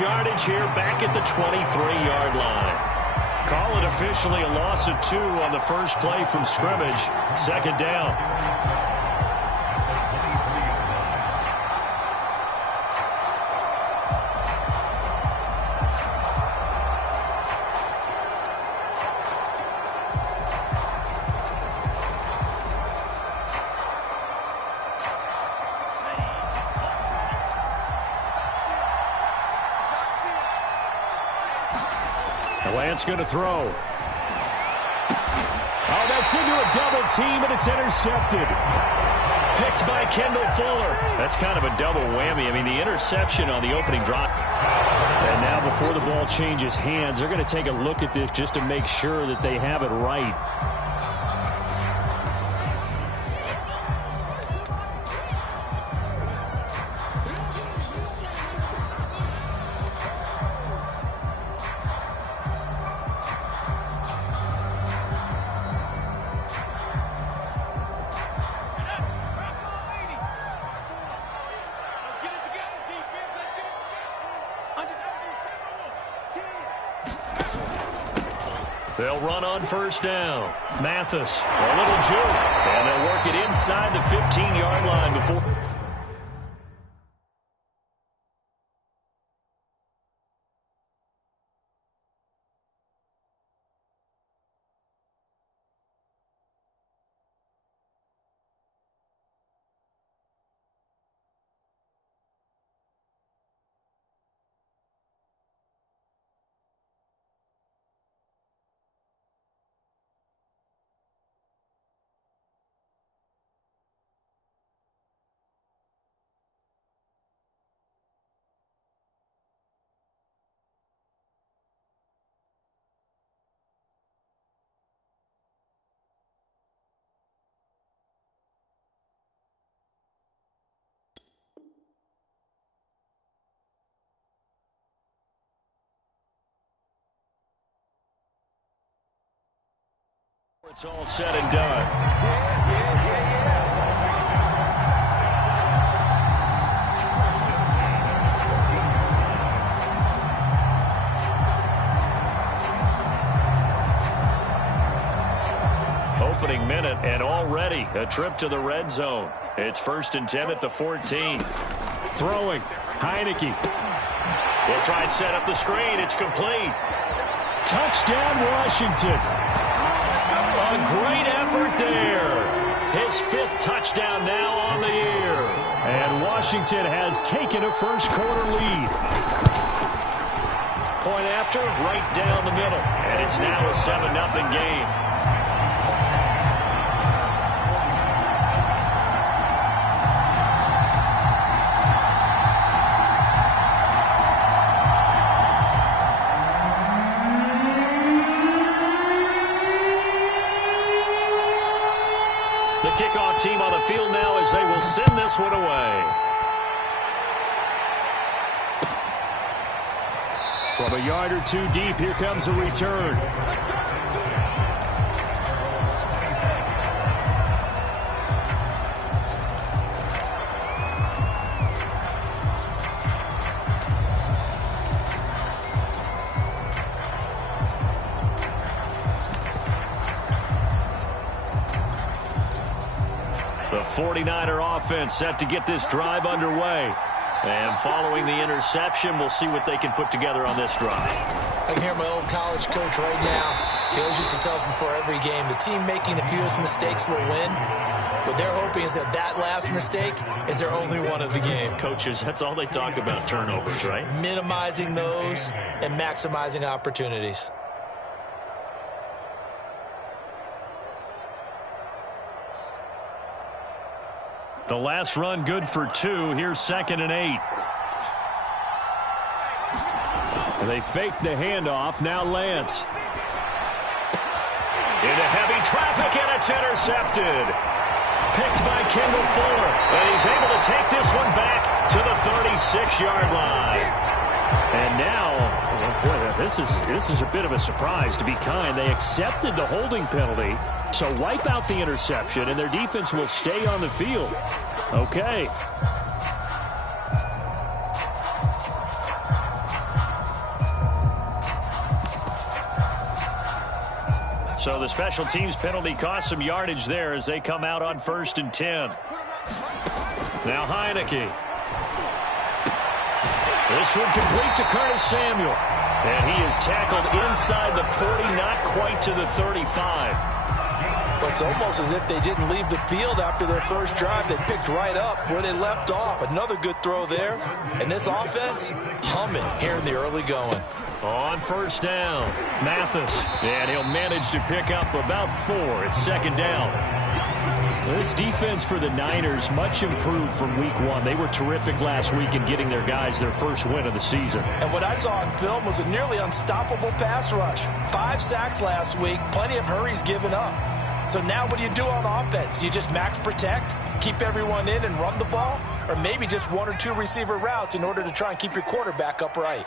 yardage here back at the 23-yard line. Call it officially a loss of 2 on the first play from scrimmage. Second down. Lance going to throw. Oh, that's into a double team, and it's intercepted. Picked by Kendall Fuller. That's kind of a double whammy. I mean, the interception on the opening drop. And now before the ball changes hands, they're going to take a look at this just to make sure that they have it right. They'll run on first down. Mathis, a little juke, and they'll work it inside the 15-yard line before. It's all said and done. Opening minute, and already a trip to the red zone. It's 1st and 10 at the 14. Throwing. Heineke. Will try and set up the screen. It's complete. Touchdown, Washington. A great effort there. His 5th touchdown now on the year. And Washington has taken a first-quarter lead. Point after, right down the middle. And it's now a 7-0 game. Kickoff team on the field now as they will send this one away. From a yard or two deep, here comes a return. The 49er offense set to get this drive underway. And following the interception, we'll see what they can put together on this drive. I can hear my old college coach right now. He always used to tell us before every game, the team making the fewest mistakes will win. What they're hoping is that that last mistake is their only one of the game. Coaches, that's all they talk about, turnovers, right? Minimizing those and maximizing opportunities. The last run good for 2. Here's 2nd and 8. They fake the handoff. Now Lance. Into heavy traffic, and it's intercepted. Picked by Kendall Fuller. And he's able to take this one back to the 36-yard line. And now, boy, this is a bit of a surprise, to be kind. They accepted the holding penalty. So wipe out the interception, and their defense will stay on the field. Okay. So the special teams penalty cost some yardage there as they come out on 1st and 10. Now Heineke. This one complete to Curtis Samuel. And he is tackled inside the 40, not quite to the 35. It's almost as if they didn't leave the field after their first drive. They picked right up where they left off. Another good throw there. And this offense, humming here in the early going. On 1st down, Mathis. And he'll manage to pick up about 4. It's 2nd down. This defense for the Niners much improved from week 1. They were terrific last week in getting their guys their first win of the season. And what I saw on film was a nearly unstoppable pass rush. 5 sacks last week, plenty of hurries given up. So now what do you do on offense? You just max protect, keep everyone in and run the ball, or maybe just 1 or 2 receiver routes in order to try and keep your quarterback upright.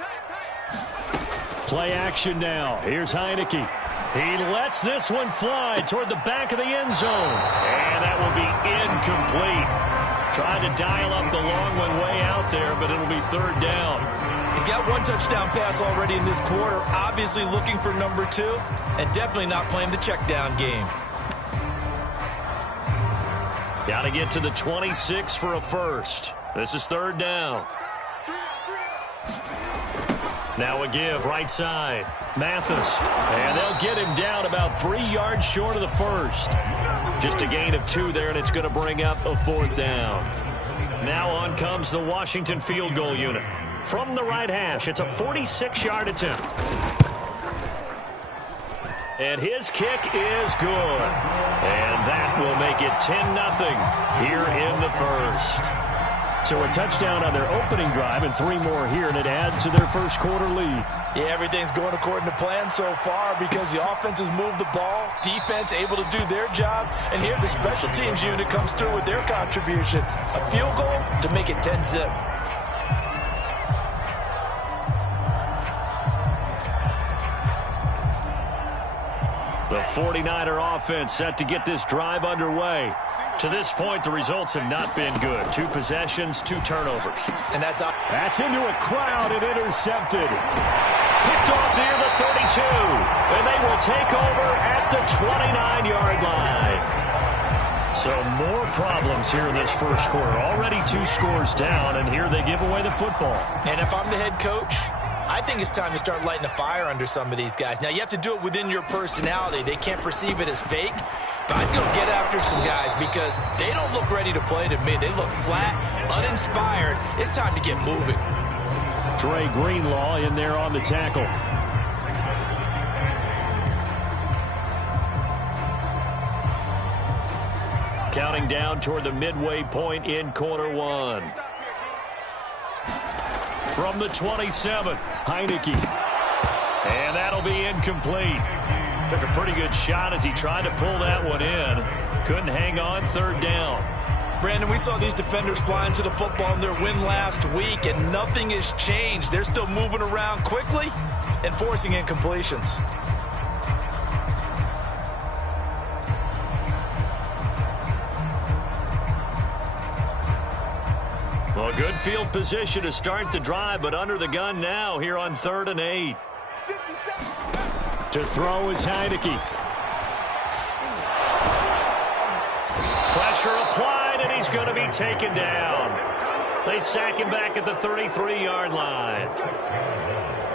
Play action now. Here's Heineke. He lets this one fly toward the back of the end zone. And that will be incomplete. Trying to dial up the long one way out there, but it'll be 3rd down. He's got 1 touchdown pass already in this quarter, obviously looking for number 2, and definitely not playing the check down game. Got to get to the 26 for a first. This is 3rd down. Now a give right side. Mathis. And they'll get him down about 3 yards short of the first. Just a gain of 2 there, and it's going to bring up a 4th down. Now on comes the Washington field goal unit. From the right hash, it's a 46-yard attempt. And his kick is good. And that will make it 10-0 here in the first. So a touchdown on their opening drive and 3 more here, and it adds to their first quarter lead. Yeah, everything's going according to plan so far because the offense has moved the ball, defense able to do their job, and here the special teams unit comes through with their contribution. A field goal to make it 10-0. The 49er offense set to get this drive underway. To this point, the results have not been good. 2 possessions, 2 turnovers. And that's up. That's into a crowd and intercepted. Picked off near the 32. And they will take over at the 29-yard line. So more problems here in this first quarter. Already 2 scores down, and here they give away the football. And if I'm the head coach, I think it's time to start lighting a fire under some of these guys. Now, you have to do it within your personality. They can't perceive it as fake. But I'd go get after some guys because they don't look ready to play to me. They look flat, uninspired. It's time to get moving. Dre Greenlaw in there on the tackle. Counting down toward the midway point in quarter 1. From the 27, Heineke. And that'll be incomplete. Took a pretty good shot as he tried to pull that one in. Couldn't hang on. 3rd down. Brandon, we saw these defenders flying to the football in their win last week, and nothing has changed. They're still moving around quickly and forcing incompletions. Well, good field position to start the drive, but under the gun now here on 3rd and 8. To throw is Heineke. Pressure applied, and he's going to be taken down. They sack him back at the 33-yard line.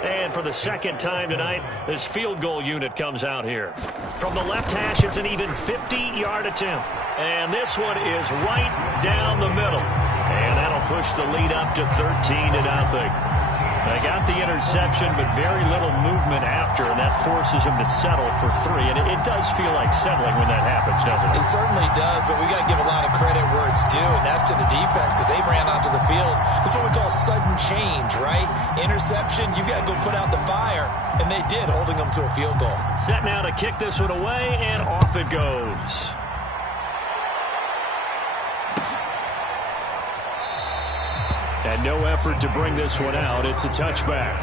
And for the 2nd time tonight, this field goal unit comes out here. From the left hash, it's an even 50-yard attempt. And this one is right down the middle. And that'll push the lead up to 13-0. They got the interception, but very little movement after, and that forces them to settle for 3. And it does feel like settling when that happens, doesn't it? It certainly does, but we got to give a lot of credit where it's due, and that's to the defense because they ran onto the field. This is what we call sudden change, right? Interception, you got to go put out the fire, and they did, holding them to a field goal. Set now to kick this one away, and off it goes. And no effort to bring this one out. It's a touchback.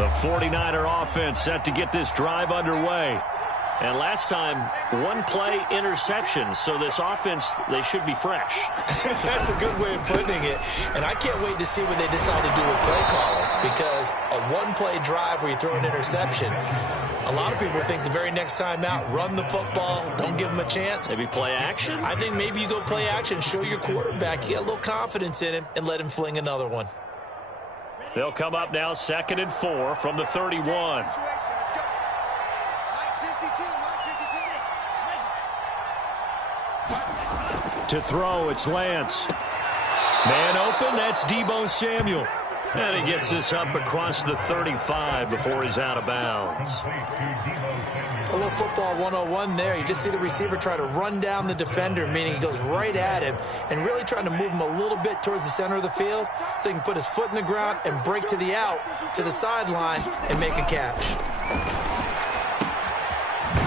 The 49er offense set to get this drive underway. And last time, one play interception. So this offense, they should be fresh. That's a good way of putting it. And I can't wait to see what they decide to do with play calling. Because a one-play drive where you throw an interception, a lot of people think the very next time out, run the football, don't give them a chance. Maybe play action? I think maybe you go play action, show your quarterback, you get a little confidence in him, and let him fling another one. They'll come up now 2nd and 4 from the 31. To throw, it's Lance. Man open, that's Deebo Samuel. And he gets this up across the 35 before he's out of bounds. A little football 101 there. You just see the receiver try to run down the defender, meaning he goes right at him and really trying to move him a little bit towards the center of the field so he can put his foot in the ground and break to the out, to the sideline, and make a catch.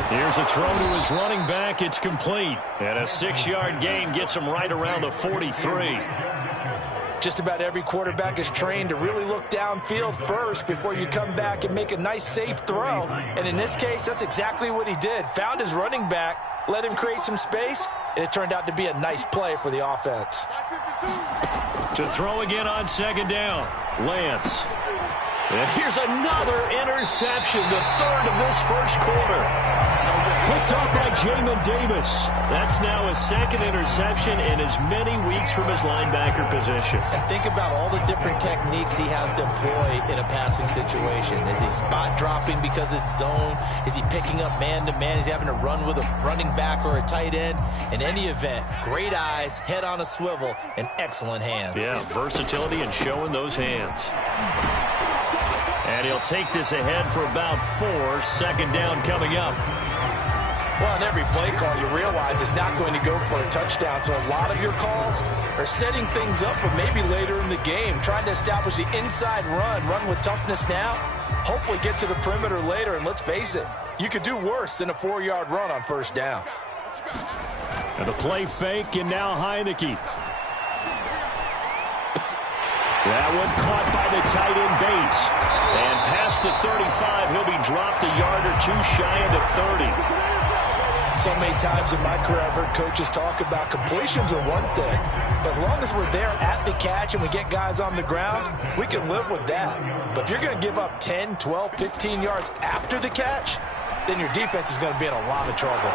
Here's a throw to his running back. It's complete. And a 6-yard gain gets him right around the 43. Just about every quarterback is trained to really look downfield first before you come back and make a nice, safe throw. And in this case, that's exactly what he did. Found his running back, let him create some space, and it turned out to be a nice play for the offense. To throw again on 2nd down, Lance. And here's another interception, the 3rd of this first quarter. Picked off by Jamin Davis. That's now his 2nd interception in as many weeks from his linebacker position. And think about all the different techniques he has to employ in a passing situation. Is he spot dropping because it's zone? Is he picking up man-to-man? Is he having to run with a running back or a tight end? In any event, great eyes, head on a swivel, and excellent hands. Yeah, versatility and showing those hands. And he'll take this ahead for about 4. 2nd down coming up. Well, in every play call, you realize it's not going to go for a touchdown. So a lot of your calls are setting things up for maybe later in the game, trying to establish the inside run with toughness now, hopefully get to the perimeter later. And let's face it, you could do worse than a 4-yard run on 1st down. And a play fake, and now Heineke. That one caught by the tight end Bates. And past the 35, he'll be dropped a yard or 2 shy of the 30. So many times in my career, I've heard coaches talk about completions are one thing. But as long as we're there at the catch and we get guys on the ground, we can live with that. But if you're going to give up 10, 12, 15 yards after the catch, then your defense is going to be in a lot of trouble.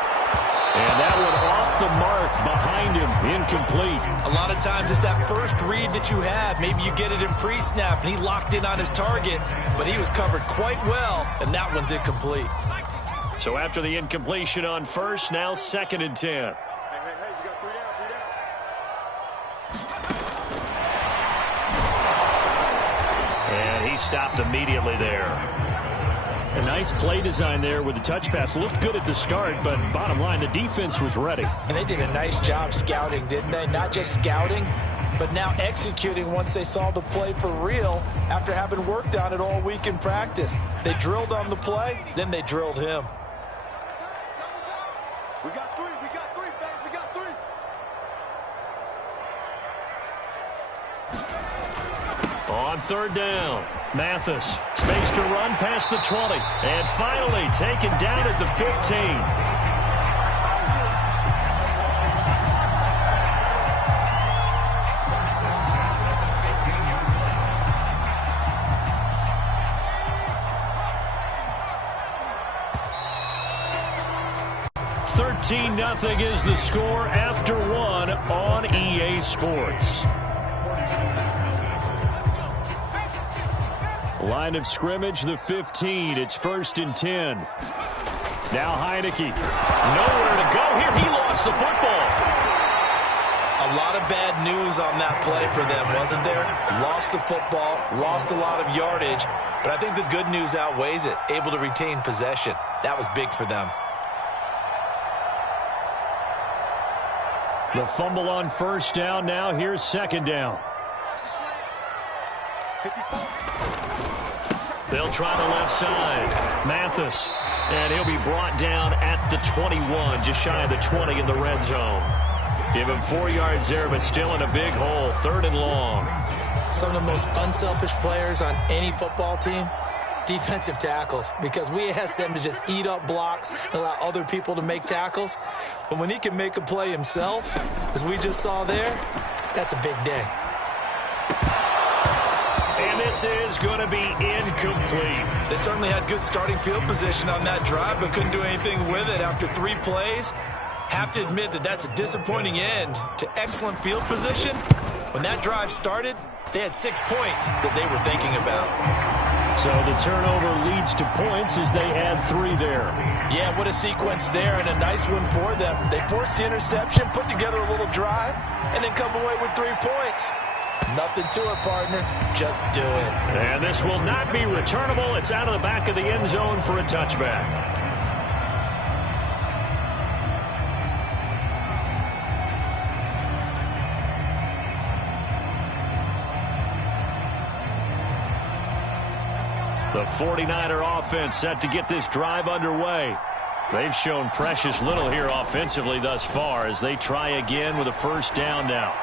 And that one off the mark behind him, incomplete. A lot of times it's that first read that you have. Maybe you get it in pre-snap and he locked in on his target, but he was covered quite well, and that one's incomplete. So after the incompletion on 1st, now 2nd and 10. You got 3 down. And he stopped immediately there. A nice play design there with the touch pass. Looked good at the start, but bottom line, the defense was ready. And they did a nice job scouting, didn't they? Not just scouting, but now executing once they saw the play for real after having worked on it all week in practice. They drilled on the play, then they drilled him. We got 3, fellas, we got 3. On 3rd down, Mathis. Space to run past the 20. And finally taken down at the 15. Nothing is the score after 1 on EA Sports. Line of scrimmage, the 15. It's 1st and 10. Now Heineke. Nowhere to go here. He lost the football. A lot of bad news on that play for them, wasn't there? Lost the football, lost a lot of yardage, but I think the good news outweighs it. Able to retain possession. That was big for them. The fumble on 1st down. Now here's 2nd down. They'll try the left side. Mathis. And he'll be brought down at the 21, just shy of the 20 in the red zone. Give him 4 yards there, but still in a big hole. 3rd and long. Some of the most unselfish players on any football team, defensive tackles, because we ask them to just eat up blocks and allow other people to make tackles. But when he can make a play himself, as we just saw there, that's a big day. And this is going to be incomplete. They certainly had good starting field position on that drive, but couldn't do anything with it after 3 plays. Have to admit that that's a disappointing end to excellent field position. When that drive started, they had 6 points that they were thinking about. So the turnover leads to points as they add 3 there. Yeah, what a sequence there, and a nice one for them. They forced the interception, put together a little drive, and then come away with 3 points. Nothing to it, partner. Just do it. And this will not be returnable. It's out of the back of the end zone for a touchback. The 49er offense set to get this drive underway. They've shown precious little here offensively thus far as they try again with a first down now.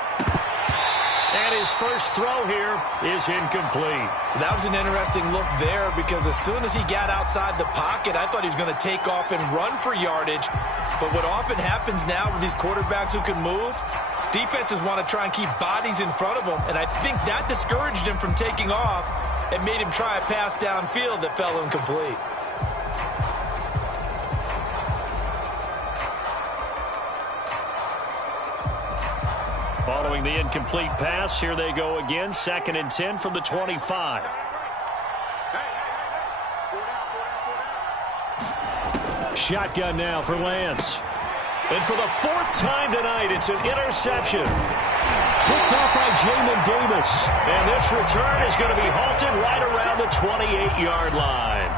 And his first throw here is incomplete. That was an interesting look there, because as soon as he got outside the pocket, I thought he was going to take off and run for yardage. But what often happens now with these quarterbacks who can move, defenses want to try and keep bodies in front of them, and I think that discouraged him from taking off and made him try a pass downfield that fell incomplete. Following the incomplete pass, here they go again. 2nd and 10 from the 25. Shotgun now for Lance. And for the 4th time tonight, it's an interception. Picked off by Jamin Davis. And this return is going to be halted right around the 28-yard line.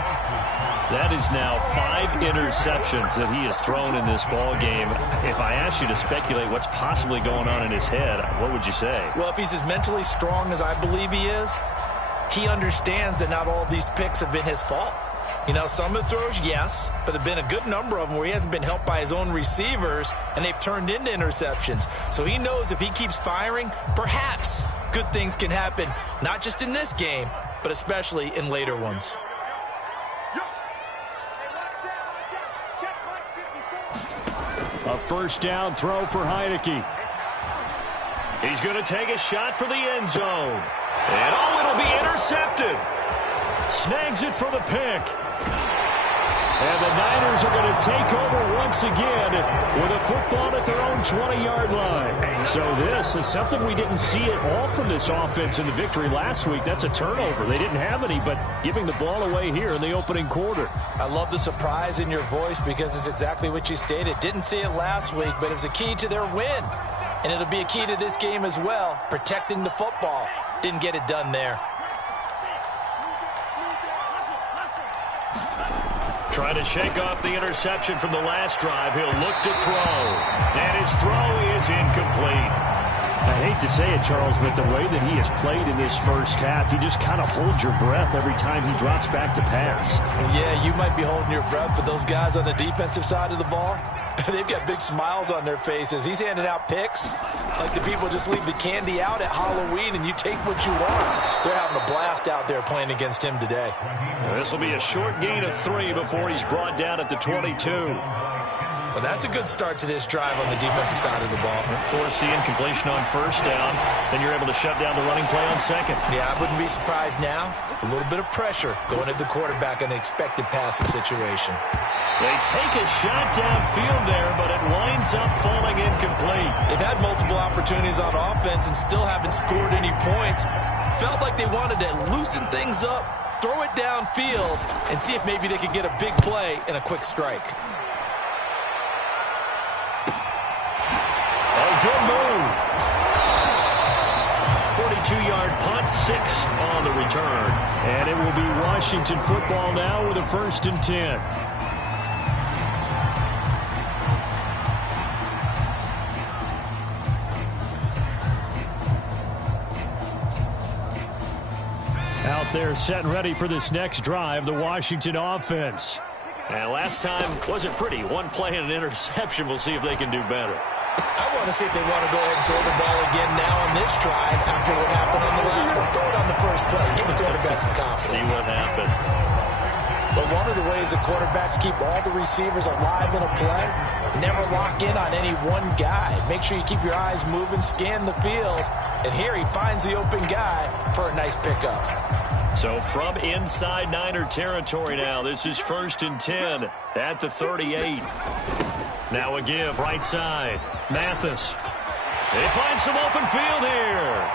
That is now 5 interceptions that he has thrown in this ball game. If I asked you to speculate what's possibly going on in his head, what would you say? Well, if he's as mentally strong as I believe he is, he understands that not all of these picks have been his fault. You know, some of the throws, yes, but there have been a good number of them where he hasn't been helped by his own receivers, and they've turned into interceptions. So he knows if he keeps firing, perhaps good things can happen, not just in this game, but especially in later ones. A first down throw for Heineke. He's going to take a shot for the end zone. And it'll be intercepted. Snags it for the pick. And the Niners are going to take over once again with a football at their own 20-yard line. So this is something we didn't see at all from this offense in the victory last week. That's a turnover. They didn't have any, but giving the ball away here in the opening quarter. I love the surprise in your voice, because it's exactly what you stated. Didn't see it last week, but it was a key to their win. And it'll be a key to this game as well, protecting the football. Didn't get it done there. Trying to shake off the interception from the last drive. He'll look to throw. And his throw is incomplete. I hate to say it, Charles, but the way that he has played in this first half, you just kind of hold your breath every time he drops back to pass. Yeah, you might be holding your breath, but those guys on the defensive side of the ball, they've got big smiles on their faces. He's handing out picks like the people just leave the candy out at Halloween and you take what you want. They're having a blast out there playing against him today. This will be a short gain of 3 before he's brought down at the 22. Well, that's a good start to this drive on the defensive side of the ball. Force the incompletion on first down. Then you're able to shut down the running play on second. Yeah, I wouldn't be surprised now. A little bit of pressure going at the quarterback in the expected passing situation. They take a shot downfield there, but it winds up falling incomplete. They've had multiple opportunities on offense and still haven't scored any points. Felt like they wanted to loosen things up, throw it downfield, and see if maybe they could get a big play and a quick strike. Good move. 42-yard punt, 6 on the return. And it will be Washington football now with a 1st and 10. Out there set and ready for this next drive, the Washington offense. And last time wasn't pretty. 1 play and an interception. We'll see if they can do better. I want to see if they want to go ahead and throw the ball again now on this drive after what happened on the last one. Throw it on the first play. Give the quarterback some confidence. See what happens. But one of the ways the quarterbacks keep all the receivers alive in a play, never lock in on any one guy. Make sure you keep your eyes moving, scan the field. And here he finds the open guy for a nice pickup. So from inside Niner territory now, this is 1st and 10 at the 38. Now a give right side. Mathis. They find some open field here.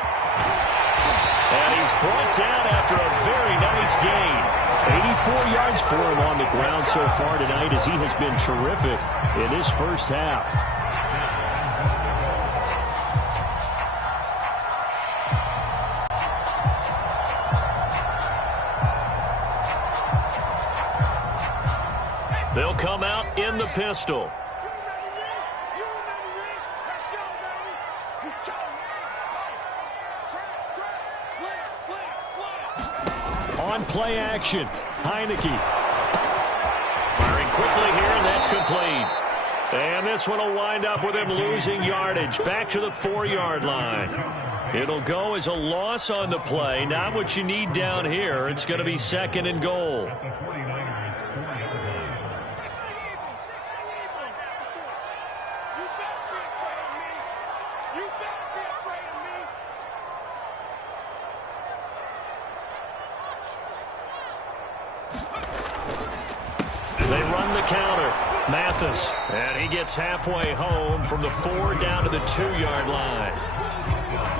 And he's brought down after a very nice gain. 84 yards for him on the ground so far tonight as he has been terrific in this first half. They'll come out in the pistol. On play action, Heineke. Firing quickly here, and that's complete. And this one will wind up with him losing yardage back to the 4-yard line. It'll go as a loss on the play. Not what you need down here. It's going to be 2nd and goal. They run the counter. Mathis. And he gets halfway home from the 4 down to the 2-yard line.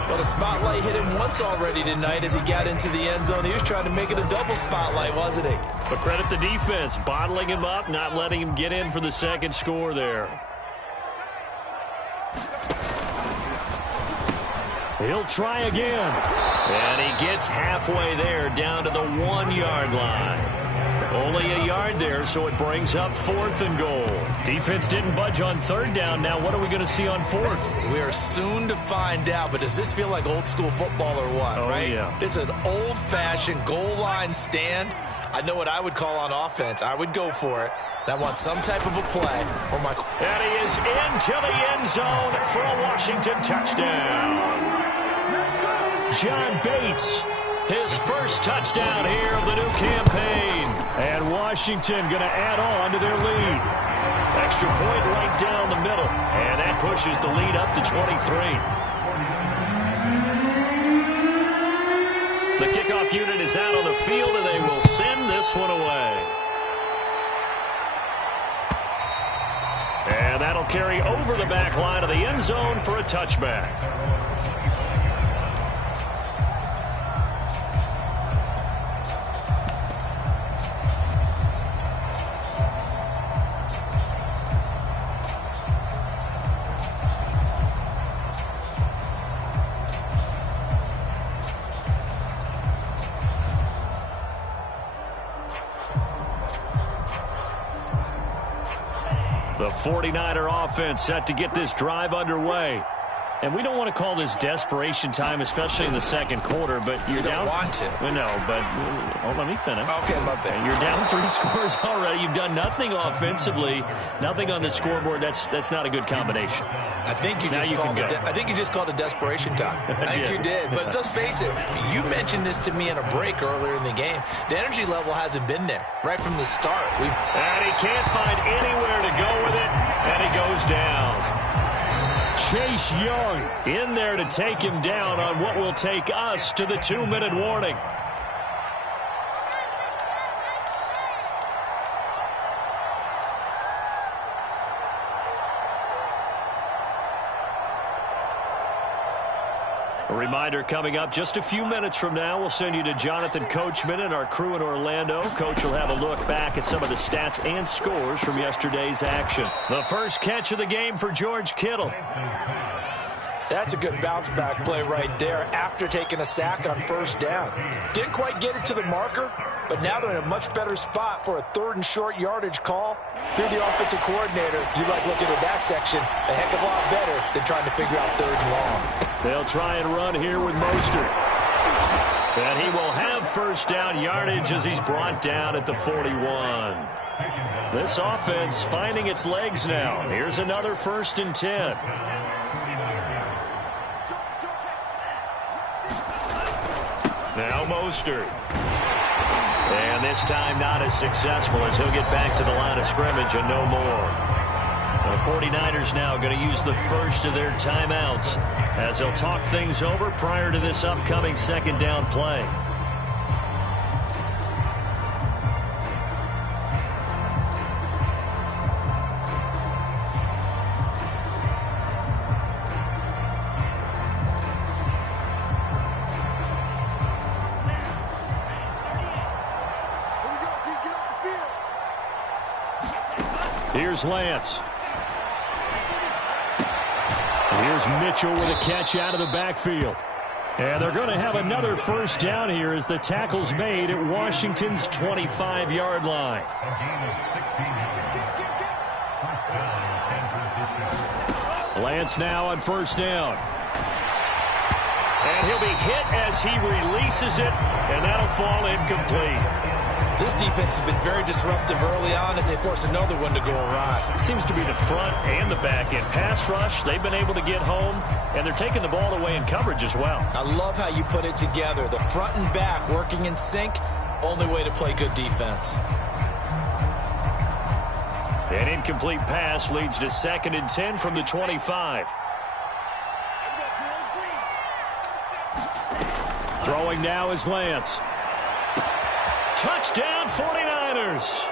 Well, the spotlight hit him once already tonight as he got into the end zone. He was trying to make it a double spotlight, wasn't he? But credit the defense, bottling him up, not letting him get in for the second score there. He'll try again. And he gets halfway there down to the 1-yard line. Only a yard there, so it brings up 4th and goal. Defense didn't budge on 3rd down. Now what are we going to see on 4th? We are soon to find out, but does this feel like old school football or what, right? Yeah. This is an old-fashioned goal line stand. I know what I would call on offense. I would go for it. I want some type of a play. And he is into the end zone for a Washington touchdown. John Bates. His first touchdown here of the new campaign. And Washington going to add on to their lead. Extra point right down the middle. And that pushes the lead up to 23. The kickoff unit is out on the field, and they will send this one away. And that'll carry over the back line of the end zone for a touchback. The 49er offense set to get this drive underway. And we don't want to call this desperation time, especially in the second quarter, but you're down. You don't want to. No, but let me finish. Okay, my bad. You're down 3 scores already. You've done nothing offensively, nothing on the scoreboard. That's not a good combination. I think you just called it desperation time. I think you did. But let's face it, you mentioned this to me in a break earlier in the game. The energy level hasn't been there right from the start. And he can't find anywhere to go with it, and he goes down. Chase Young in there to take him down on what will take us to the 2-minute warning. A reminder coming up just a few minutes from now. We'll send you to Jonathan Coachman and our crew in Orlando. Coach will have a look back at some of the stats and scores from yesterday's action. The first catch of the game for George Kittle. That's a good bounce-back play right there after taking a sack on 1st down. Didn't quite get it to the marker, but now they're in a much better spot for a 3rd and short yardage call. If you're the offensive coordinator, you like looking at that section a heck of a lot better than trying to figure out 3rd and long. They'll try and run here with Mostert. And he will have 1st down yardage as he's brought down at the 41. This offense finding its legs now. Here's another 1st and 10. Now Mostert. And this time not as successful as he'll get back to the line of scrimmage and no more. The 49ers now going to use the first of their timeouts as they'll talk things over prior to this upcoming 2nd down play. Here's Lance. Here's Mitchell with a catch out of the backfield. And they're going to have another 1st down here as the tackle's made at Washington's 25-yard line. Lance now on 1st down. And he'll be hit as he releases it, and that'll fall incomplete. This defense has been very disruptive early on as they force another one to go awry. It seems to be the front and the back end. Pass rush, they've been able to get home, and they're taking the ball away in coverage as well. I love how you put it together. The front and back working in sync, only way to play good defense. An incomplete pass leads to 2nd and 10 from the 25. Throwing now is Lance. Touchdown 49ers.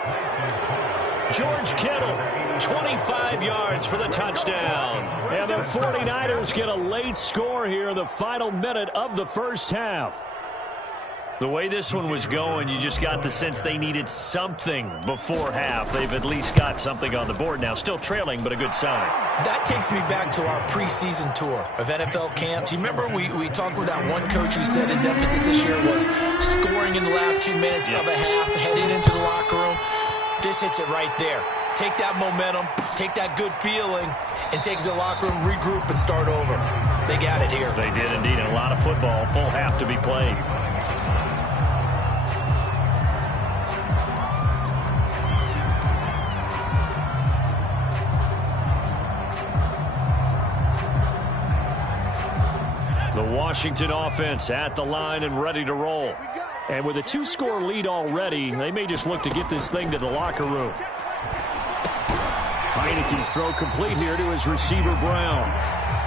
George Kittle, 25 yards for the touchdown. And the 49ers get a late score here in the final minute of the 1st half. The way this one was going, you just got the sense they needed something before half. They've at least got something on the board now. Still trailing, but a good sign. That takes me back to our preseason tour of NFL camps. You remember we talked with that one coach who said his emphasis this year was scoring in the last 2 minutes of a half, heading into the locker room. This hits it right there. Take that momentum, take that good feeling, and take it to the locker room, regroup, and start over. They got it here. They did indeed. And a lot of football, full half to be played. The Washington offense at the line and ready to roll. And with a 2-score lead already, they may just look to get this thing to the locker room. Heineke's throw complete here to his receiver, Brown.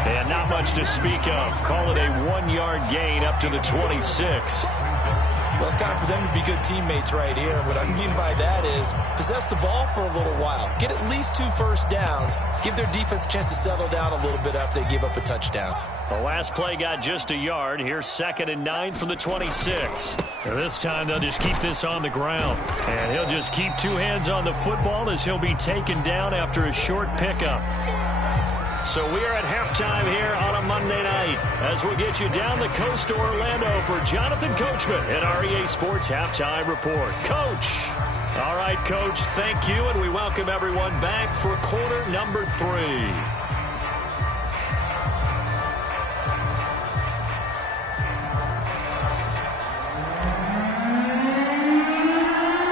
And not much to speak of. Call it a 1-yard gain up to the 26. Well, it's time for them to be good teammates right here. What I mean by that is possess the ball for a little while. Get at least 2 first downs. Give their defense a chance to settle down a little bit after they give up a touchdown. The last play got just a yard. Here's 2nd and 9 from the 26. And this time they'll just keep this on the ground. And he'll just keep 2 hands on the football as he'll be taken down after a short pickup. So we are at halftime here on a Monday night as we'll get you down the coast to Orlando for Jonathan Coachman at REA Sports Halftime Report. Coach. All right, Coach, thank you, and we welcome everyone back for quarter number 3.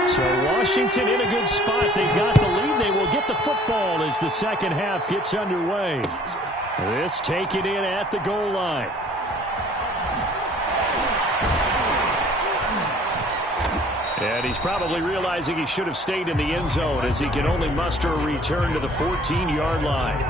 So Washington in a good spot. They've got the lead. They will get the football as the 2nd half gets underway. This taken in at the goal line. And he's probably realizing he should have stayed in the end zone as he can only muster a return to the 14-yard line.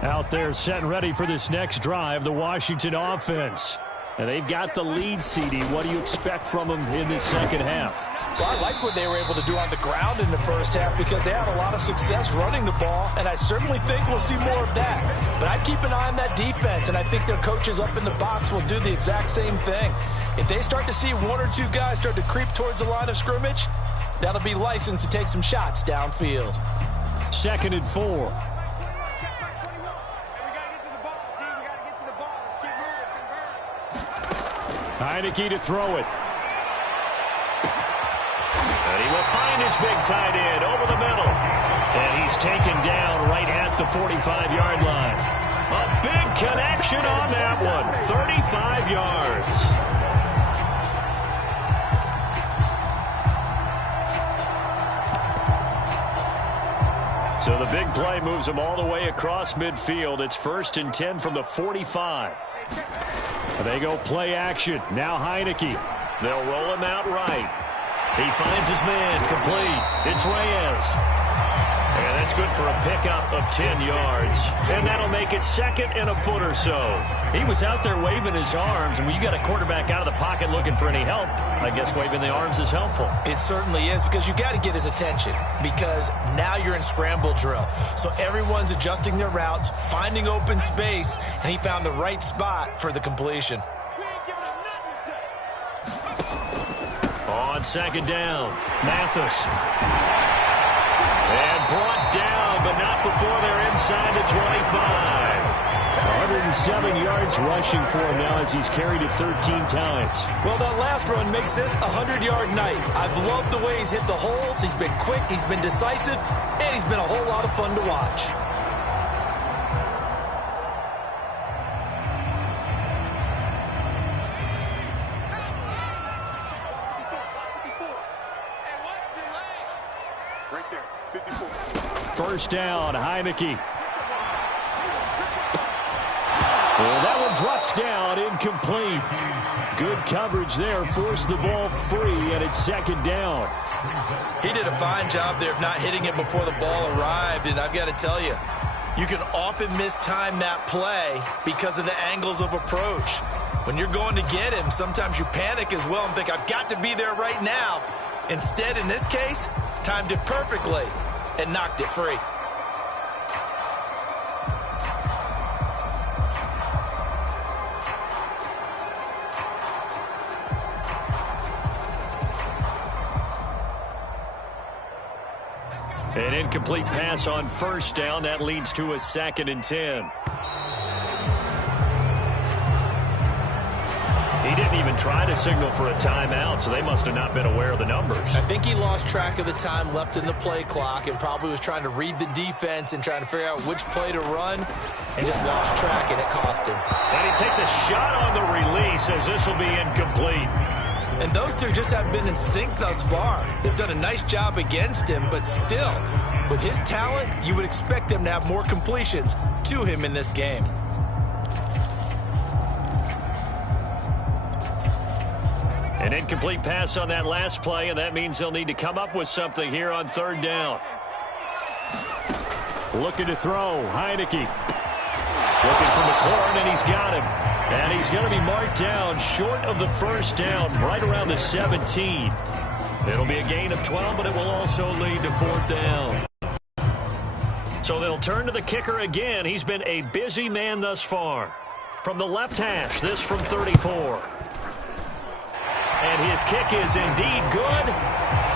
Out there set and ready for this next drive, the Washington offense. And they've got the lead, CD. What do you expect from them in this 2nd half? Well, I like what they were able to do on the ground in the 1st half because they had a lot of success running the ball, and I certainly think we'll see more of that. But I'd keep an eye on that defense, and I think their coaches up in the box will do the exact same thing. If they start to see 1 or 2 guys start to creep towards the line of scrimmage, that'll be licensed to take some shots downfield. 2nd and 4. Heineke to throw it. And he will find his big tight end over the middle. And he's taken down right at the 45-yard line. A big connection on that one. 35 yards. So the big play moves him all the way across midfield. It's 1st and 10 from the 45. They go play action. Now Heineke. They'll roll him out right. He finds his man complete. It's Reyes. And that's good for a pickup of 10 yards. And that'll make it 2nd and a foot or so. He was out there waving his arms, and when you got a quarterback out of the pocket looking for any help, I guess waving the arms is helpful. It certainly is, because you got to get his attention, because now you're in scramble drill. So everyone's adjusting their routes, finding open space, and he found the right spot for the completion. On 2nd down, Mathis. And brought down, but not before they're inside the 25. 107 yards rushing for him now as he's carried it 13 times. Well, that last run makes this a 100-yard night. I've loved the way he's hit the holes. He's been quick, he's been decisive, and he's been a whole lot of fun to watch. First down, Heineke. Well, that one drops down, incomplete. Good coverage there, forced the ball free, and it's 2nd down. He did a fine job there of not hitting it before the ball arrived, and I've got to tell you, you can often mistime that play because of the angles of approach. When you're going to get him, sometimes you panic as well and think, I've got to be there right now. Instead, in this case, timed it perfectly and knocked it free. An incomplete pass on 1st down. That leads to a 2nd and 10. He didn't even try to signal for a timeout, so they must have not been aware of the numbers. I think he lost track of the time left in the play clock and probably was trying to read the defense and trying to figure out which play to run and just lost track, and it cost him. And he takes a shot on the release as this will be incomplete. And those two just haven't been in sync thus far. They've done a nice job against him, but still, with his talent, you would expect them to have more completions to him in this game. An incomplete pass on that last play, and that means they'll need to come up with something here on 3rd down. Looking to throw, Heineke. Looking for McLaurin, and he's got him. And he's going to be marked down short of the 1st down, right around the 17. It'll be a gain of 12, but it will also lead to 4th down. So they'll turn to the kicker again. He's been a busy man thus far. From the left hash, this from 34. And his kick is indeed good.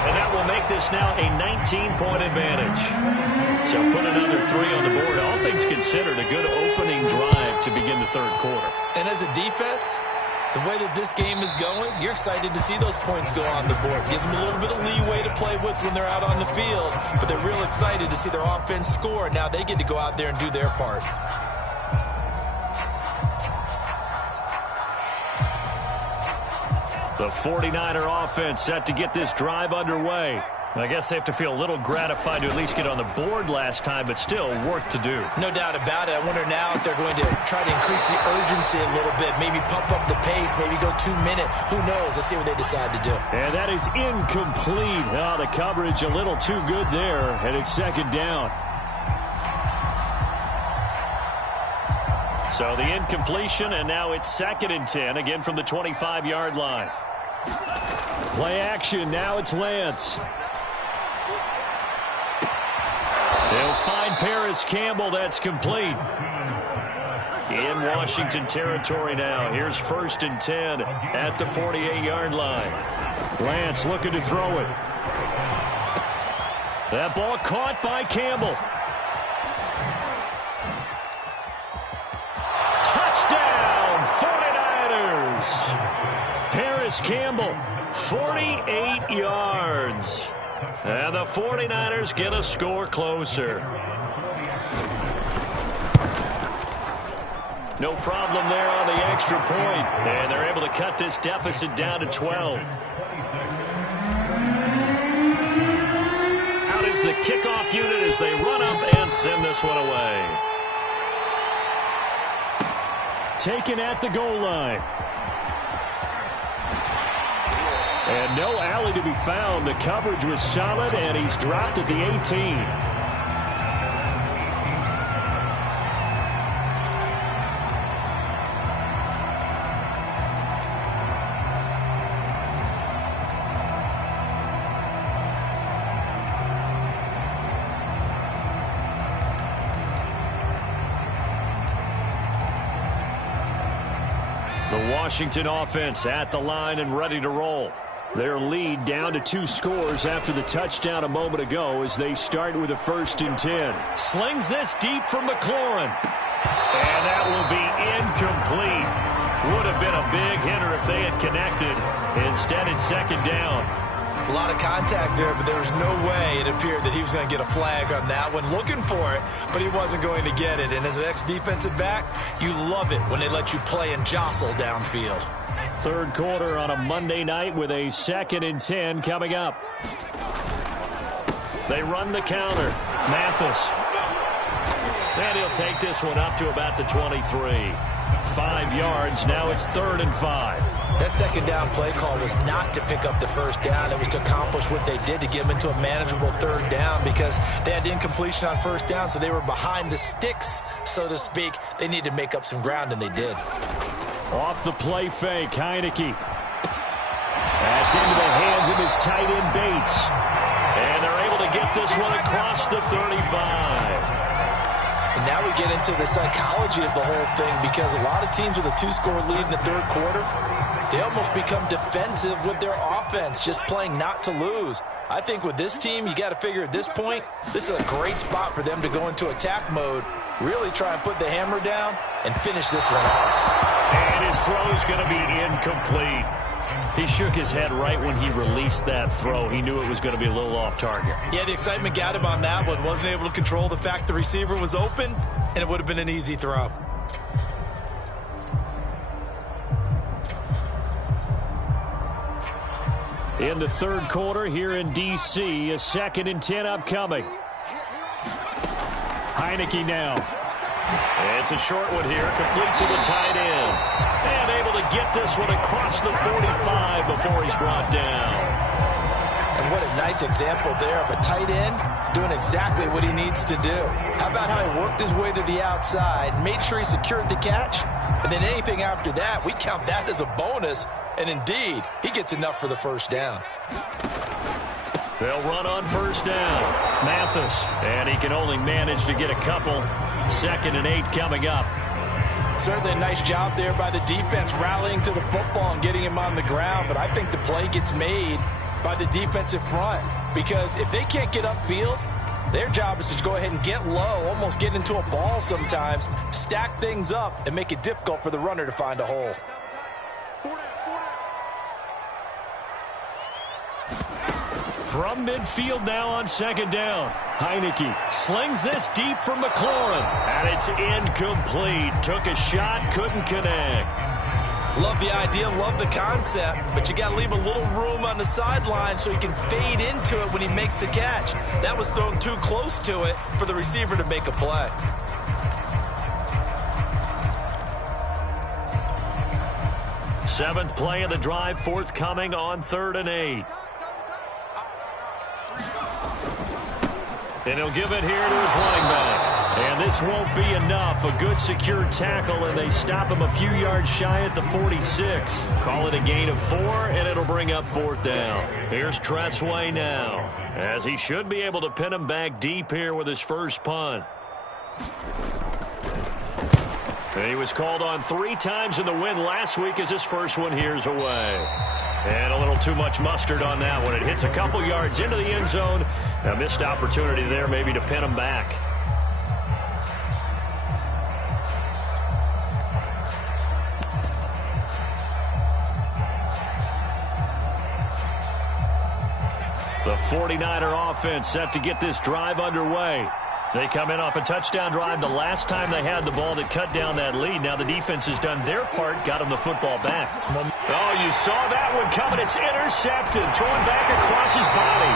And that will make this now a 19-point advantage. So put another 3 on the board. All things considered, a good opening drive to begin the 3rd quarter. And as a defense, the way that this game is going, you're excited to see those points go on the board. Gives them a little bit of leeway to play with when they're out on the field, but they're real excited to see their offense score. Now they get to go out there and do their part. The 49er offense set to get this drive underway. I guess they have to feel a little gratified to at least get on the board last time, but still work to do. No doubt about it. I wonder now if they're going to try to increase the urgency a little bit, maybe pump up the pace, maybe go 2-minute. Who knows? Let's see what they decide to do. And that is incomplete. Oh, the coverage a little too good there, and it's 2nd down. So the incompletion, and now it's 2nd and 10, again from the 25-yard line. Play action. Now it's Lance. They'll find Paris Campbell. That's complete. In Washington territory now. Here's 1st and 10 at the 48-yard line. Lance looking to throw it. That ball caught by Campbell. Touchdown, 49ers. Paris Campbell, 48 yards. And the 49ers get a score closer. No problem there on the extra point. And they're able to cut this deficit down to 12. Out is the kickoff unit as they run up and send this one away. Taken at the goal line. And no alley to be found. The coverage was solid, and he's dropped at the 18. The Washington offense at the line and ready to roll. Their lead down to 2 scores after the touchdown a moment ago as they start with a 1st and 10. Slings this deep from McLaurin. And that will be incomplete. Would have been a big hitter if they had connected. Instead, it's 2nd down. A lot of contact there, but there was no way it appeared that he was going to get a flag on that one. Looking for it, but he wasn't going to get it. And as an ex-defensive back, you love it when they let you play and jostle downfield. 3rd quarter on a Monday night with a 2nd and 10 coming up. They run the counter. Mathis. And he'll take this one up to about the 23. 5 yards. Now it's 3rd and 5. That 2nd down play call was not to pick up the 1st down. It was to accomplish what they did to get them into a manageable 3rd down because they had incompletion on 1st down, so they were behind the sticks, so to speak. They needed to make up some ground, and they did. Off the play fake, Heineke. That's into the hands of his tight end, Bates. And they're able to get this one across the 35. And now we get into the psychology of the whole thing because a lot of teams with a 2-score lead in the 3rd quarter, they almost become defensive with their offense, just playing not to lose. I think with this team, you got to figure at this point, this is a great spot for them to go into attack mode, really try and put the hammer down and finish this one off. And his throw is going to be incomplete. He shook his head right when he released that throw. He knew it was going to be a little off target. Yeah, the excitement got him on that one. Wasn't able to control the fact the receiver was open, and it would have been an easy throw. In the 3rd quarter here in D.C., a 2nd and 10 upcoming. Heineke now. It's a short one here, complete to the tight end. And able to get this one across the 45 before he's brought down. And what a nice example there of a tight end doing exactly what he needs to do. How about how he worked his way to the outside, made sure he secured the catch, and then anything after that, we count that as a bonus. And indeed, he gets enough for the 1st down. They'll run on 1st down. Mathis, and he can only manage to get a couple. 2nd and 8 coming up. Certainly a nice job there by the defense rallying to the football and getting him on the ground, but I think the play gets made by the defensive front because if they can't get upfield, their job is to go ahead and get low, almost get into a ball sometimes, stack things up, and make it difficult for the runner to find a hole. From midfield now on 2nd down. Heineke slings this deep from McLaurin. And it's incomplete. Took a shot, couldn't connect. Love the idea, love the concept, but you got to leave a little room on the sideline so he can fade into it when he makes the catch. That was thrown too close to it for the receiver to make a play. Seventh play of the drive forthcoming on 3rd and 8. And he'll give it here to his running back. And this won't be enough. A good secure tackle, and they stop him a few yards shy at the 46. Call it a gain of 4, and it'll bring up 4th down. Here's Tressway now, as he should be able to pin him back deep here with his first punt. And he was called on 3 times in the win last week as his first one here's away. And a little too much mustard on that one. It hits a couple yards into the end zone. A missed opportunity there maybe to pin him back. The 49er offense set to get this drive underway. They come in off a touchdown drive the last time they had the ball that cut down that lead. Now the defense has done their part, got them the football back. Oh, you saw that one coming. It's intercepted, thrown back across his body.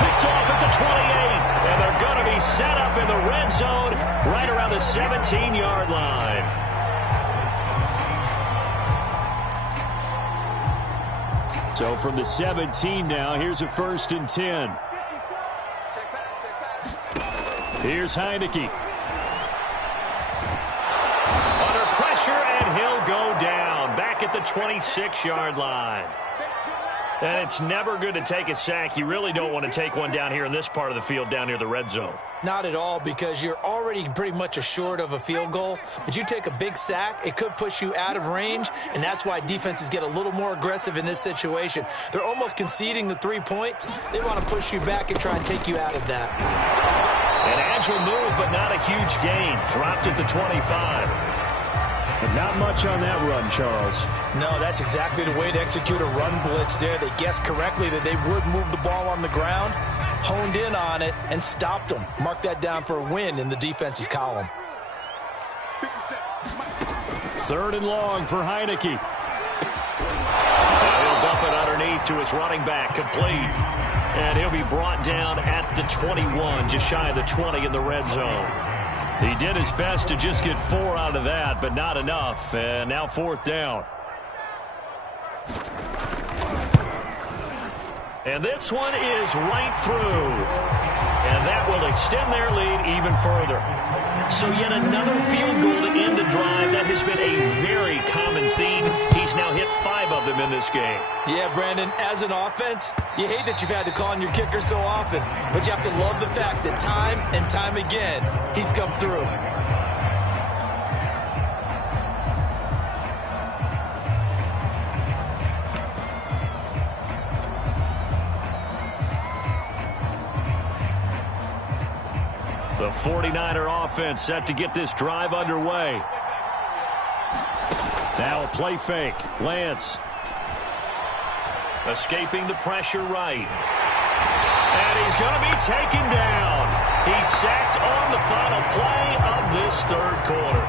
Picked off at the 28, and they're going to be set up in the red zone right around the 17-yard line. So from the 17 now, here's a 1st and 10. Here's Heineke. Under pressure, and he'll go down. Back at the 26-yard line. And it's never good to take a sack. You really don't want to take one down here in this part of the field, down near the red zone. Not at all, because you're already pretty much assured of a field goal. But you take a big sack, it could push you out of range, and that's why defenses get a little more aggressive in this situation. They're almost conceding the 3 points. They want to push you back and try and take you out of that. An agile move, but not a huge gain. Dropped at the 25. But not much on that run, Charles. No, that's exactly the way to execute a run blitz there. They guessed correctly that they would move the ball on the ground, honed in on it, and stopped them. Mark that down for a win in the defense's column. 3rd and long for Heineke. He'll dump it underneath to his running back, complete. And he'll be brought down at the 21, just shy of the 20 in the red zone. He did his best to just get 4 out of that, but not enough. And now 4th down. And this one is right through. And that will extend their lead even further. So yet another field goal to end a drive. That has been a very common theme. He's now hit 5 of them in this game. Yeah, Brandon, as an offense, you hate that you've had to call on your kicker so often, but you have to love the fact that time and time again, he's come through. The 49er offense set to get this drive underway. Now a play fake. Lance. Escaping the pressure right. And he's going to be taken down. He's sacked on the final play of this 3rd quarter.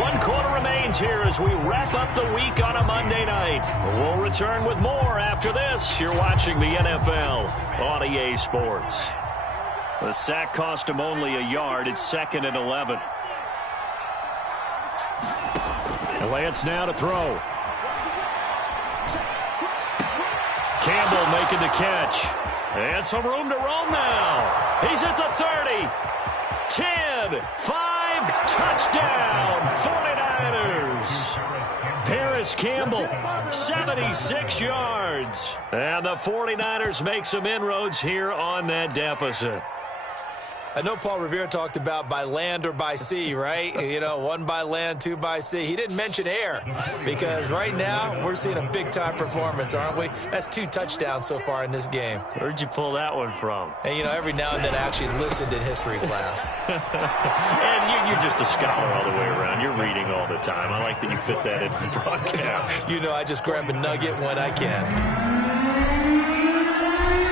1 quarter remains here as we wrap up the week on a Monday night. We'll return with more after this. You're watching the NFL on EA Sports. The sack cost him only a yard. It's 2nd and 11. And Lance now to throw. Campbell making the catch. And some room to roam now. He's at the 30. 10, 5, touchdown, 49ers. Paris Campbell, 76 yards. And the 49ers make some inroads here on that deficit. I know Paul Revere talked about by land or by sea, right? You know, 1 by land, 2 by sea. He didn't mention air because right now we're seeing a big-time performance, aren't we? That's 2 touchdowns so far in this game. Where'd you pull that one from? And, you know, every now and then I actually listened in history class. And you're just a scholar all the way around. You're reading all the time. I like that you fit that into the broadcast. You know, I just grab a nugget when I can.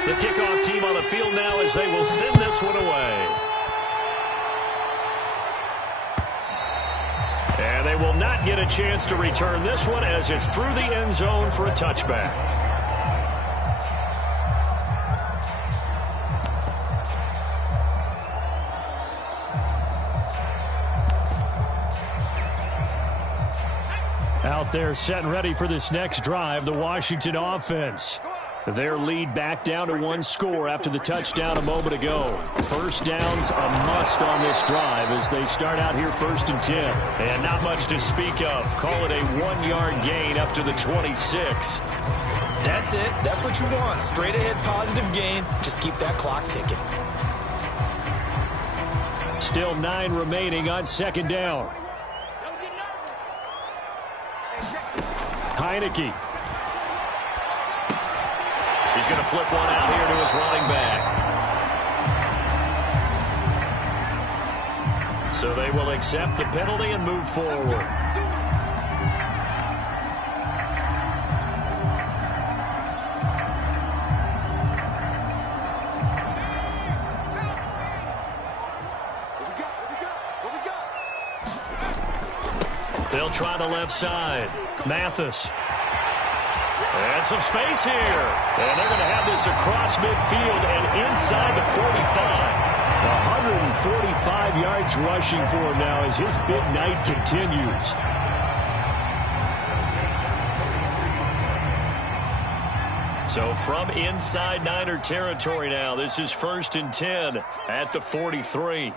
The kickoff team on the field now as they will send this one away. And they will not get a chance to return this one as it's through the end zone for a touchback. Out there set and ready for this next drive, the Washington offense. Their lead back down to 1 score after the touchdown a moment ago. 1st down's a must on this drive as they start out here 1st and 10. And not much to speak of. Call it a 1-yard gain up to the 26. That's it. That's what you want. Straight ahead positive gain. Just keep that clock ticking. Still 9 remaining on 2nd down. Heineke. He's going to flip one out here to his running back. So they will accept the penalty and move forward. They'll try the left side. Mathis. And some space here. And they're going to have this across midfield and inside the 45. 145 yards rushing for him now as his big night continues. So from inside Niner territory now, this is 1st and 10 at the 43.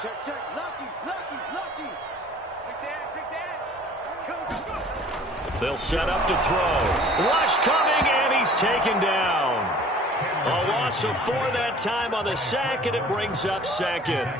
Check, check. Lucky. Take that. They'll set up to throw. Rush coming, and he's taken down. A loss of 4 that time on the sack, and it brings up 2nd.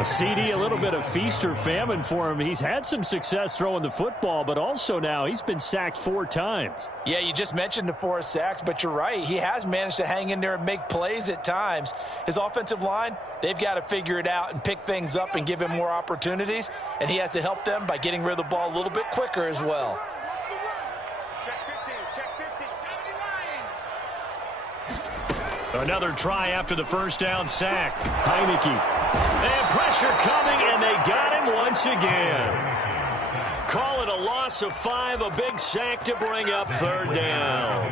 A CD, a little bit of feast or famine for him. He's had some success throwing the football, but also now he's been sacked 4 times. Yeah, you just mentioned the 4 sacks, but you're right. He has managed to hang in there and make plays at times. His offensive line, they've got to figure it out and pick things up and give him more opportunities, and he has to help them by getting rid of the ball a little bit quicker as well. Check 15. Another try after the first down sack. Heineke. And pressure coming, and they got him once again. Call it a loss of 5, a big sack to bring up 3rd down.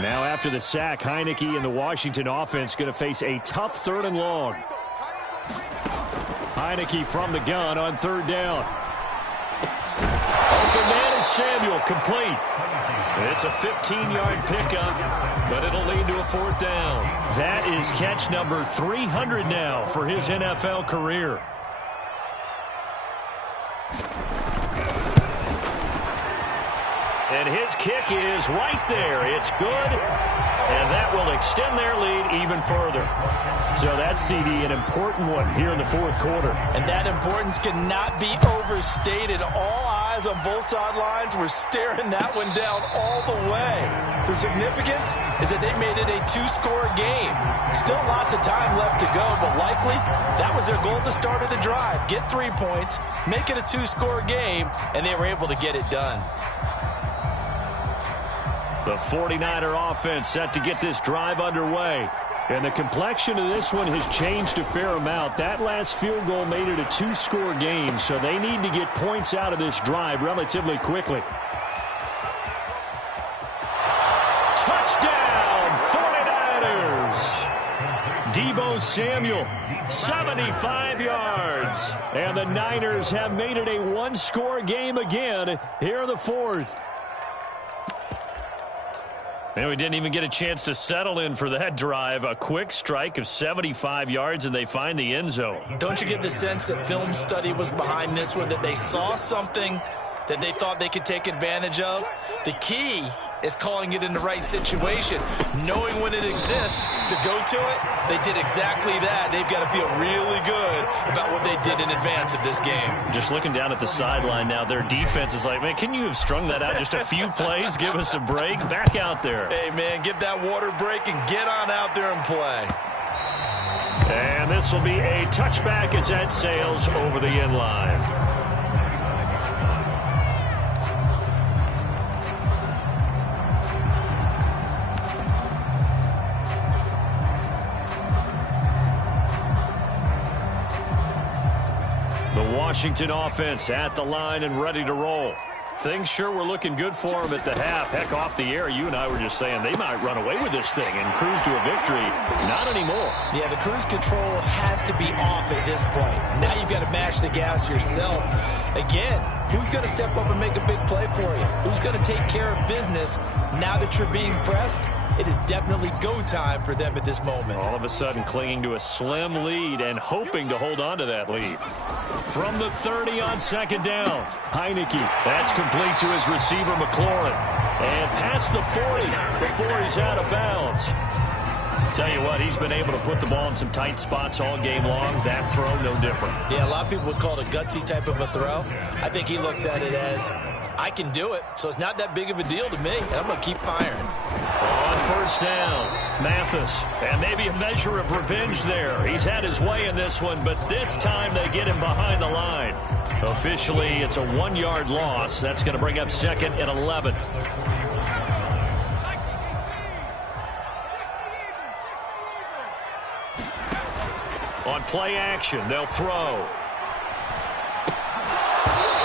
Now after the sack, Heineke and the Washington offense going to face a tough 3rd and long. Heineke from the gun on 3rd down. Open man is Samuel, complete. It's a 15-yard pickup, but it'll lead to a 4th down. That is catch number 300 now for his NFL career. And his kick is right there. It's good, and that will extend their lead even further. So that CD, an important one here in the 4th quarter. And that importance cannot be overstated. All eyes on both sidelines were staring that one down all the way. The significance is that they made it a 2-score game. Still lots of time left to go, but likely that was their goal at the start of the drive. Get 3 points, make it a 2-score game, and they were able to get it done. The 49er offense set to get this drive underway. And the complexion of this one has changed a fair amount. That last field goal made it a 2-score game, so they need to get points out of this drive relatively quickly. Touchdown, 49ers! Deebo Samuel, 75 yards. And the Niners have made it a 1-score game again here in the 4th. And we didn't even get a chance to settle in for that drive. A quick strike of 75 yards, and they find the end zone. Don't you get the sense that film study was behind this one, that they saw something that they thought they could take advantage of? The key is calling it in the right situation, knowing when it exists to go to it. They did exactly that. They've got to feel really good about what they did in advance of this game. Just looking down at the sideline now, their defense is like, man, can you have strung that out just a few plays? Give us a break. Back out there. Hey, man, give that water break and get on out there and play. And this will be a touchback as that sails over the end line. The Washington offense at the line and ready to roll. Things sure were looking good for them at the half. Heck, off the air, you and I were just saying they might run away with this thing and cruise to a victory. Not anymore. Yeah, the cruise control has to be off at this point. Now you've got to mash the gas yourself. Again, who's going to step up and make a big play for you? Who's going to take care of business now that you're being pressed? It is definitely go time for them at this moment. All of a sudden clinging to a slim lead and hoping to hold on to that lead. From the 30 on second down, Heineke. That's complete to his receiver, McLaurin. And past the 40 before he's out of bounds. Tell you what, he's been able to put the ball in some tight spots all game long. That throw, no different. Yeah, a lot of people would call it a gutsy type of a throw. I think he looks at it as, I can do it, so it's not that big of a deal to me, and I'm going to keep firing. On first down, Mathis. And maybe a measure of revenge there. He's had his way in this one, but this time they get him behind the line. Officially, it's a 1-yard loss. That's going to bring up second and 11. play action. They'll throw.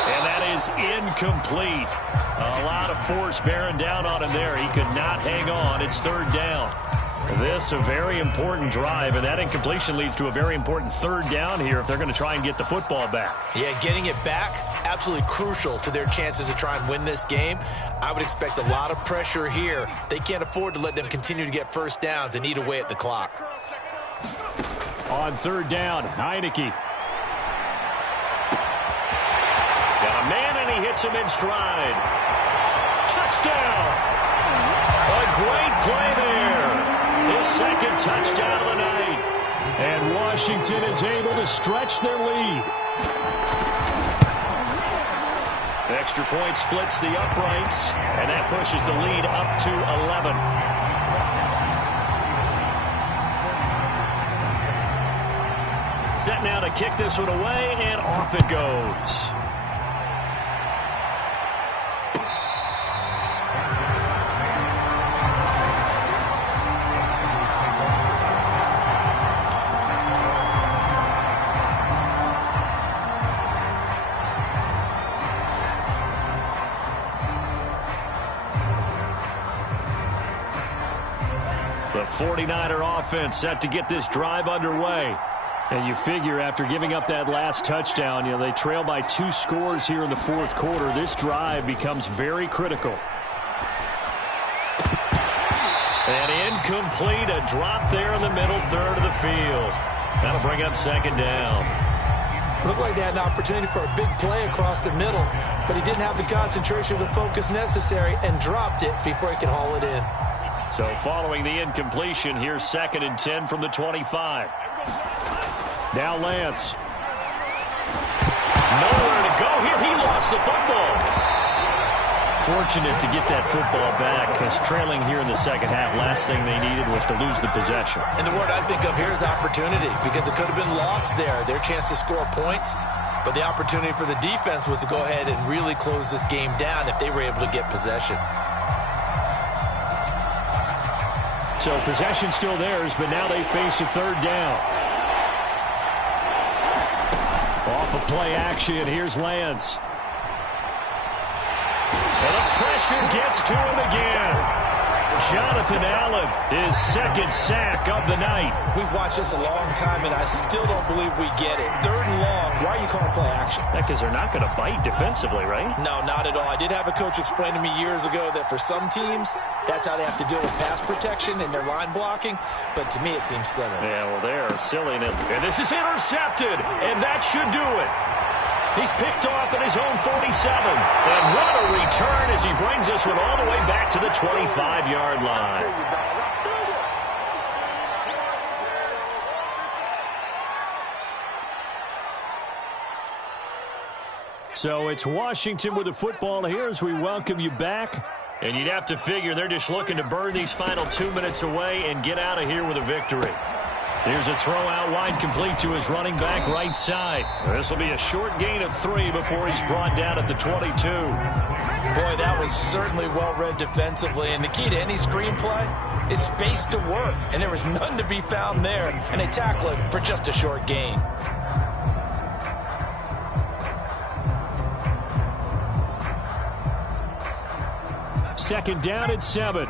And that is incomplete. A lot of force bearing down on him there. He could not hang on. It's third down. This a very important drive, and that incompletion leads to a very important third down here if they're going to try and get the football back. Yeah, getting it back, absolutely crucial to their chances to try and win this game. I would expect a lot of pressure here. They can't afford to let them continue to get first downs and eat away at the clock. On third down, Heineke. Got a man, and he hits him in stride. Touchdown! A great play there. His second touchdown of the night. And Washington is able to stretch their lead. Extra point splits the uprights, and that pushes the lead up to 11. Set now to kick this one away, and off it goes. The 49er offense set to get this drive underway. And you figure after giving up that last touchdown, they trail by 2 scores here in the fourth quarter. This drive becomes very critical. And incomplete, a drop there in the middle third of the field. That'll bring up second down. Looked like they had an opportunity for a big play across the middle, but he didn't have the concentration or the focus necessary and dropped it before he could haul it in. So following the incompletion, here's 2nd and 10 from the 25. Now Lance. Nowhere to go here. He lost the football. Fortunate to get that football back, because trailing here in the second half, last thing they needed was to lose the possession. And the word I think of here is opportunity, because it could have been lost there. Their chance to score points, but the opportunity for the defense was to go ahead and really close this game down if they were able to get possession. So possession still theirs, but now they face a third down. Off of play action, here's Lance. And the pressure gets to him again. Jonathan Allen, his second sack of the night. We've watched this a long time, and I still don't believe we get it. Third and long, why are you calling play action? Because they're not going to bite defensively, right? No, not at all. I did have a coach explain to me years ago that for some teams, that's how they have to deal with pass protection and their line blocking. But to me, it seems silly. Yeah, well, they're silly. And this is intercepted, and that should do it. He's picked off at his own 47. And what a return as he brings this one all the way back to the 25-yard line. So it's Washington with the football here as we welcome you back. And you'd have to figure they're just looking to burn these final 2 minutes away and get out of here with a victory. Here's a throw out wide, complete to his running back right side. This will be a short gain of 3 before he's brought down at the 22. Boy, that was certainly well-read defensively. And the key to any screenplay is space to work. And there was none to be found there. And they tackle it for just a short gain. Second down and 7.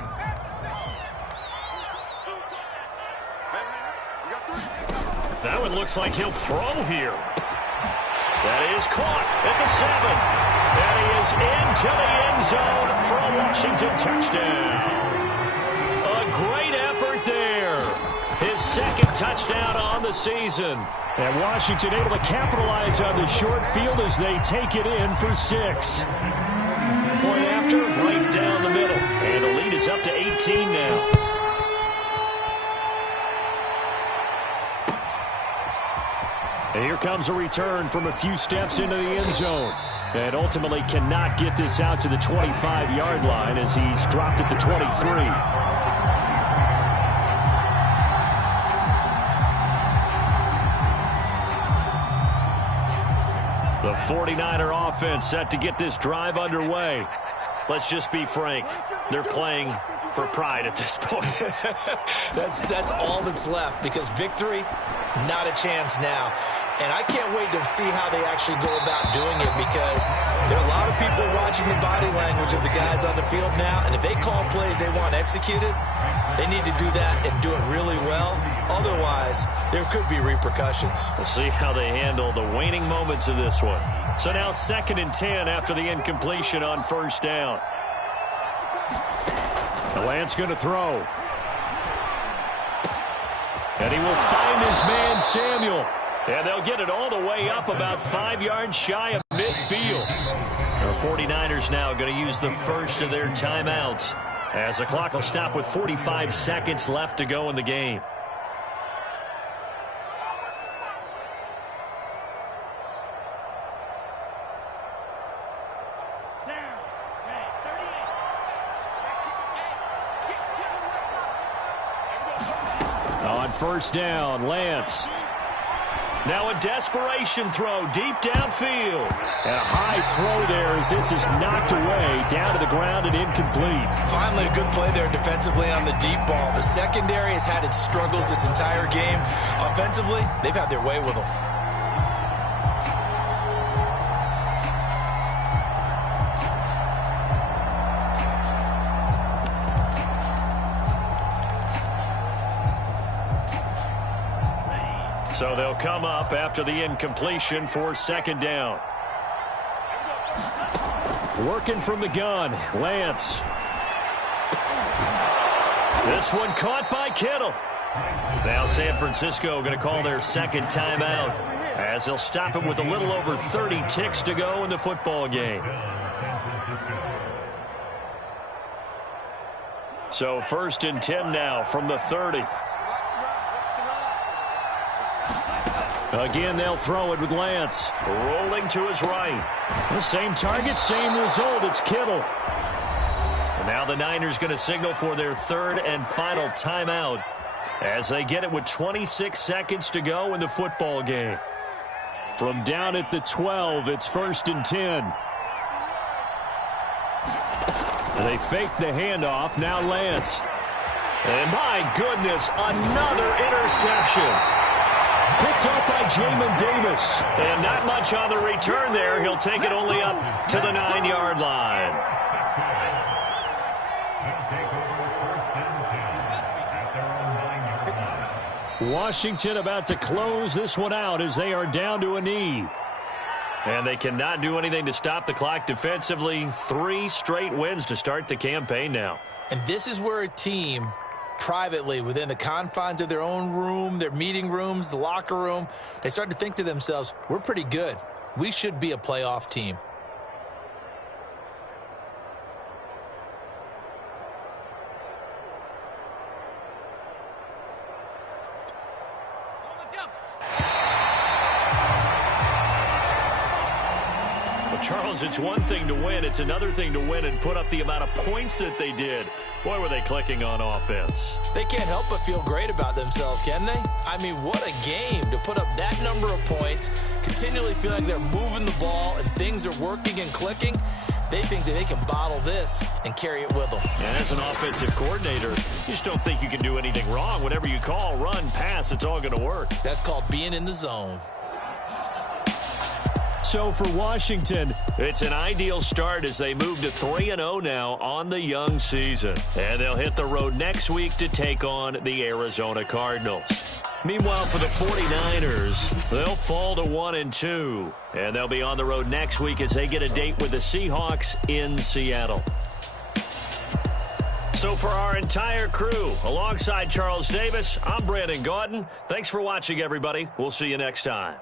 That one looks like he'll throw here. That is caught at the 7. And he is into the end zone for a Washington touchdown. A great effort there. His second touchdown on the season. And Washington able to capitalize on the short field as they take it in for 6. Point after, right down the middle. And the lead is up to 18 now. And here comes a return from a few steps into the end zone. And ultimately cannot get this out to the 25-yard line as he's dropped at the 23. The 49er offense set to get this drive underway. Let's just be frank. They're playing for pride at this point. That's all that's left, because victory Not a chance now. And I can't wait to see how they actually go about doing it, because there are a lot of people watching the body language of the guys on the field now, and if they call plays they want executed, they need to do that and do it really well. Otherwise, there could be repercussions. We'll see how they handle the waning moments of this one. So now 2nd and 10 after the incompletion on 1st down. Lance going to throw. And he will find his man, Samuel. And they'll get it all the way up about 5 yards shy of midfield. The 49ers now going to use the first of their timeouts, as the clock will stop with 45 seconds left to go in the game. On 1st down, Lance. Now a desperation throw deep downfield. And a high throw there as this is knocked away, down to the ground and incomplete. Finally a good play there defensively on the deep ball. The secondary has had its struggles this entire game. Offensively, they've had their way with them. So they'll come up after the incompletion for 2nd down. Working from the gun, Lance. This one caught by Kittle. Now San Francisco going to call their 2nd timeout, as they'll stop it with a little over 30 ticks to go in the football game. So 1st and 10 now from the 30. Again, they'll throw it with Lance. Rolling to his right. The same target, same result. It's Kittle. And now the Niners going to signal for their 3rd and final timeout, as they get it with 26 seconds to go in the football game. From down at the 12, it's 1st and 10. And they fake the handoff. Now Lance. And my goodness, another interception. Picked up by Jamin Davis. And not much on the return there. He'll take it only up to the 9-yard line. Washington about to close this one out as they are down to a knee. And they cannot do anything to stop the clock defensively. 3 straight wins to start the campaign now. And this is where a team, privately, within the confines of their own room, their meeting rooms, the locker room, they start to think to themselves, we're pretty good. We should be a playoff team. Charles, it's one thing to win. It's another thing to win and put up the amount of points that they did. Boy, were they clicking on offense. They can't help but feel great about themselves, can they? I mean, what a game to put up that number of points, continually feel like they're moving the ball and things are working and clicking. They think that they can bottle this and carry it with them. And as an offensive coordinator, you just don't think you can do anything wrong. Whatever you call, run, pass, it's all going to work. That's called being in the zone. So for Washington, it's an ideal start as they move to 3-0 now on the young season. And they'll hit the road next week to take on the Arizona Cardinals. Meanwhile, for the 49ers, they'll fall to 1-2. And they'll be on the road next week as they get a date with the Seahawks in Seattle. So for our entire crew, alongside Charles Davis, I'm Brandon Gaudin. Thanks for watching, everybody. We'll see you next time.